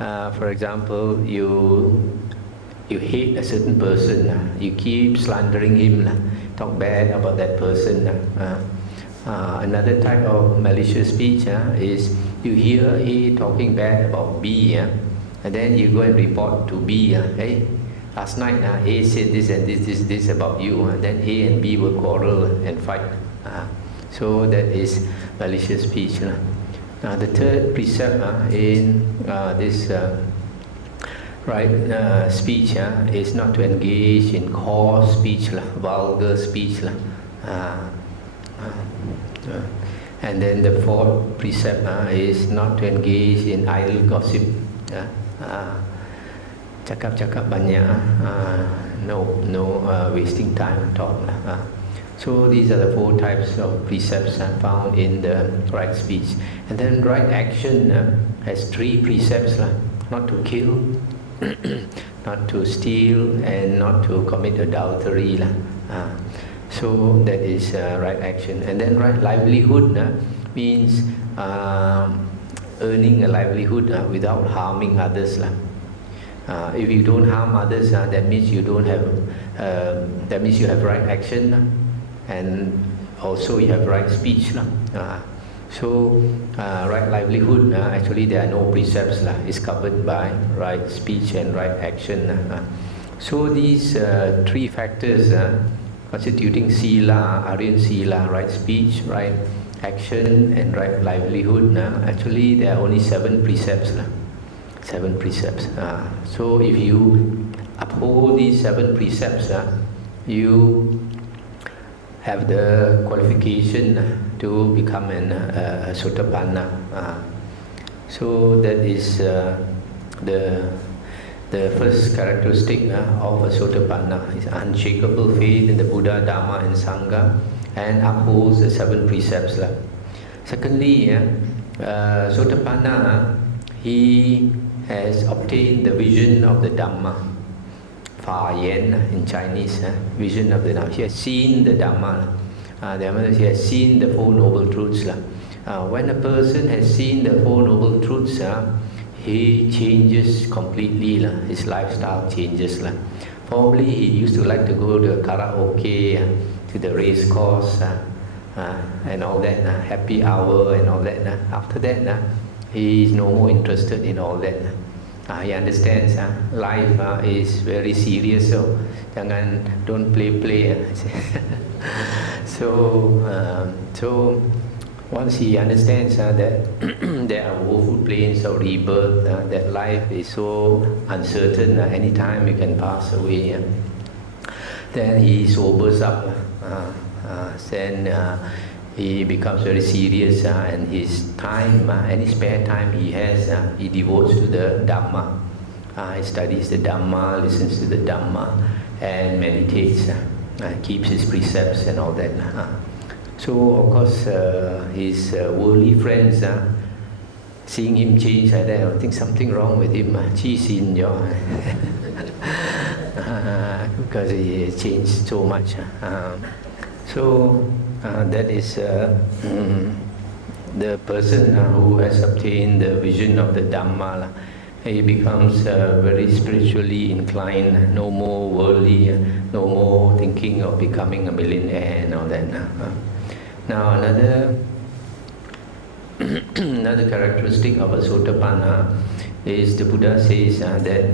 For example, you hate a certain person, you keep slandering him, talk bad about that person. Another type of malicious speech is you hear A talking bad about B, and then you go and report to B, hey, last night A said this and this about you, and then A and B will quarrel and fight. So that is malicious speech. The third precept in this speech is not to engage in coarse speech, vulgar speech. And then the fourth precept is not to engage in idle gossip. Cakap-cakap banyak, no wasting time talk. So these are the four types of precepts found in the right speech. And then right action has three precepts: not to kill, not to steal, and not to commit adultery. So that is right action. And then right livelihood means earning a livelihood without harming others. If you don't harm others, that means you don't have. That means you have right action, and also you have right speech. So right livelihood, actually there are no precepts. It's covered by right speech and right action. So these three factors constituting sila, Aryan sila, right speech, right action, and right livelihood, actually there are only 7 precepts. 7 precepts. So if you uphold these 7 precepts, you have the qualification to become a Sotapanna. So that is the first characteristic of a Sotapanna is unshakable faith in the Buddha, Dhamma and Sangha, and upholds the 7 precepts. Secondly, Sotapanna, he has obtained the vision of the Dhamma. Fa Yen in Chinese, vision of the Dhamma. He has seen the Dhamma. He has seen the Four Noble Truths. When a person has seen the Four Noble Truths, he changes completely. His lifestyle changes. Formerly, he used to like to go to karaoke, to the race course, and all that, happy hour and all that. After that, he is no more interested in all that. He understands life is very serious, so don't play. So once he understands that there are woeful planes of rebirth, that life is so uncertain, anytime you can pass away, then he sobers up. Then he becomes very serious, and his time, any spare time he has, he devotes to the Dhamma. He studies the Dhamma, listens to the Dhamma, and meditates, keeps his precepts and all that. So of course his worldly friends, seeing him change like that, I think something wrong with him. Chi sin yo, because he changed so much. So that is the person who has obtained the vision of the Dhamma. He becomes very spiritually inclined, no more worldly, no more thinking of becoming a millionaire and all that. Now another characteristic of a Sotapanna is the Buddha says that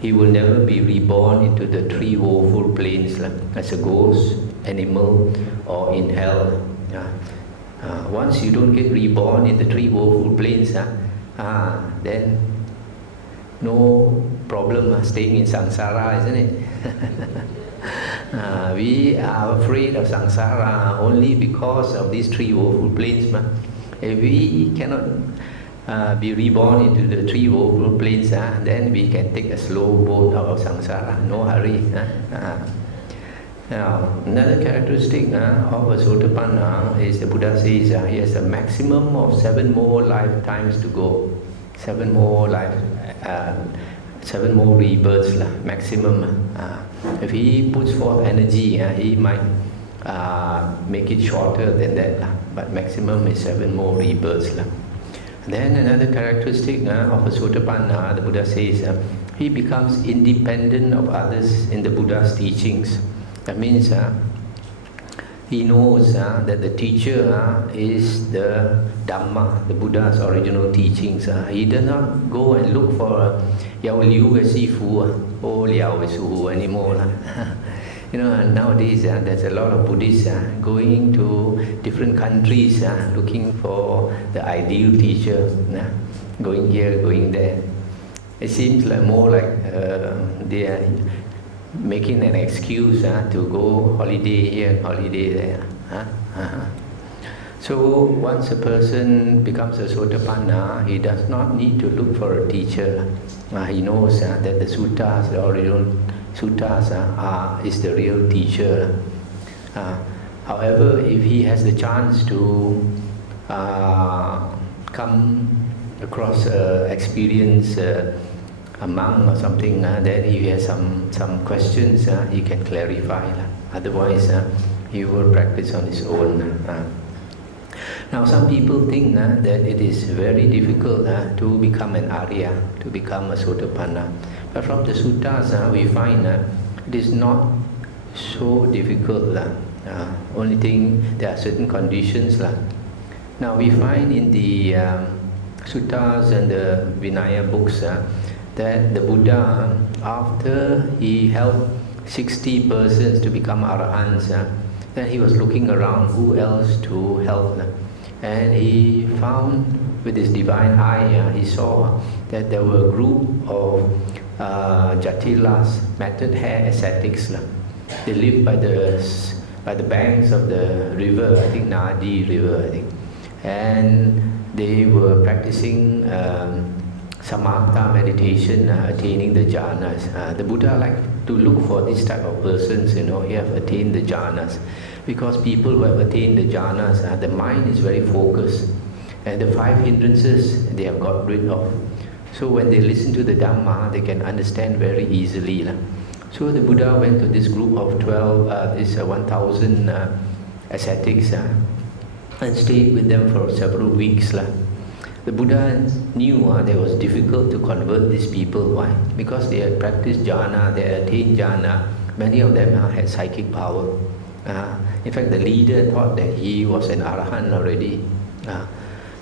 he will never be reborn into the 3 woeful planes, as a ghost, animal, or in hell. Once you don't get reborn in the 3 woeful planes, then no problem staying in samsara, isn't it? We are afraid of samsara only because of these 3 woeful planes. If we cannot be reborn into the 3 woeful planes, then we can take a slow boat out of samsara, no hurry. Now, another characteristic of a Sotapanna is the Buddha says he has a maximum of 7 more lifetimes to go. 7 more rebirths, maximum. If he puts forth energy, he might make it shorter than that, but maximum is 7 more rebirths. Then another characteristic of a Sotapanna, the Buddha says, he becomes independent of others in the Buddha's teachings. That means he knows that the teacher is the Dhamma, the Buddha's original teachings. He does not go and look for Yao Liu Si Fu, O Liao Su anymore. Nowadays there's a lot of Buddhists going to different countries looking for the ideal teacher, going here, going there. It seems like more like they are making an excuse to go holiday here, holiday there. So once a person becomes a Sotapanna, he does not need to look for a teacher. He knows that the suttas, the original suttas, is the real teacher. However, if he has the chance to come across experience a monk or something, then if he has some questions, he can clarify. Otherwise, he will practice on his own. Now, some people think that it is very difficult to become an Arya, to become a Sotapanna. But from the suttas, we find it is not so difficult. Only thing, there are certain conditions. Now, we find in the suttas and the Vinaya books that the Buddha, after he helped 60 persons to become Arahants, then he was looking around who else to help. And he found with his divine eye, he saw that there were a group of Jatilas, matted hair ascetics. They lived by the banks of the river, I think Nadi river, I think. And they were practicing samatha meditation, attaining the jhanas. The Buddha liked to look for this type of persons, who have attained the jhanas. Because people who have attained the jhanas, the mind is very focused. And the 5 hindrances they have got rid of. So when they listen to the Dhamma, they can understand very easily. So the Buddha went to this group of 1,000 ascetics and stayed with them for several weeks. The Buddha knew that it was difficult to convert these people. Why? Because they had practiced jhana, they had attained jhana. Many of them had psychic power. In fact, the leader thought that he was an Arahant already.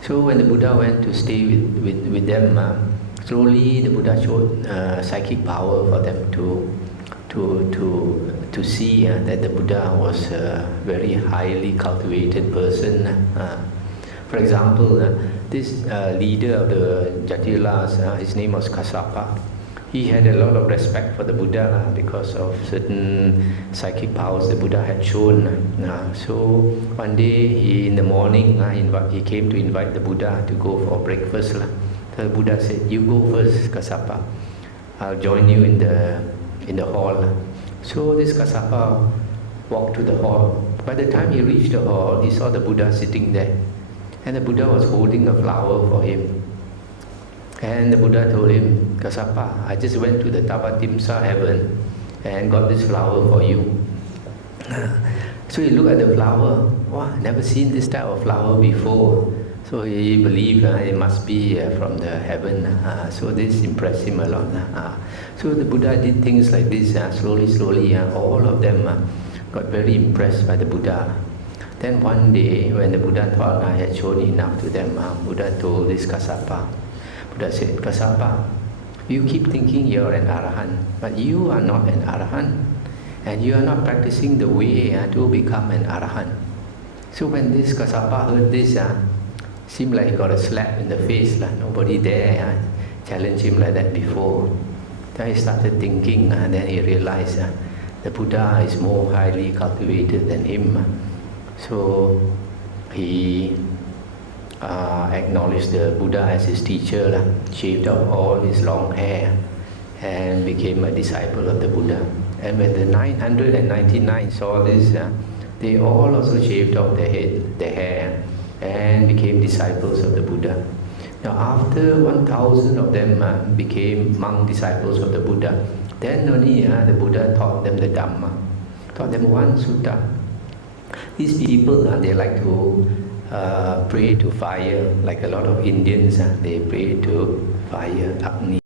So when the Buddha went to stay with them, slowly the Buddha showed psychic power for them to see that the Buddha was a very highly cultivated person. For example, this leader of the Jatilas, his name was Kassapa. He had a lot of respect for the Buddha because of certain psychic powers the Buddha had shown. So one day, in the morning, he came to invite the Buddha to go for breakfast. So the Buddha said, "You go first, Kassapa. I'll join you in the hall." So this Kassapa walked to the hall. By the time he reached the hall, he saw the Buddha sitting there. And the Buddha was holding a flower for him. And the Buddha told him, "Kassapa, I just went to the Tavatimsa heaven and got this flower for you." So he looked at the flower. Wow, never seen this type of flower before. So he believed it must be from the heaven. So this impressed him a lot. So the Buddha did things like this. Slowly, all of them got very impressed by the Buddha. Then one day, when the Buddha thought I had shown enough to them, Buddha told this Kassapa. Buddha said, "Kassapa, you keep thinking you're an Arahant, but you are not an Arahant, and you are not practicing the way to become an Arahant." So when this Kassapa heard this, seemed like he got a slap in the face. Nobody there challenged him like that before. Then he started thinking, then he realized the Buddha is more highly cultivated than him. So he acknowledged the Buddha as his teacher, shaved off all his long hair, and became a disciple of the Buddha. And when the 999 saw this, they all also shaved off their hair, and became disciples of the Buddha. Now after 1,000 of them became monk disciples of the Buddha, then only the Buddha taught them the Dhamma, taught them one sutta. These people, they like to pray to fire, like a lot of Indians, they pray to fire, Agni.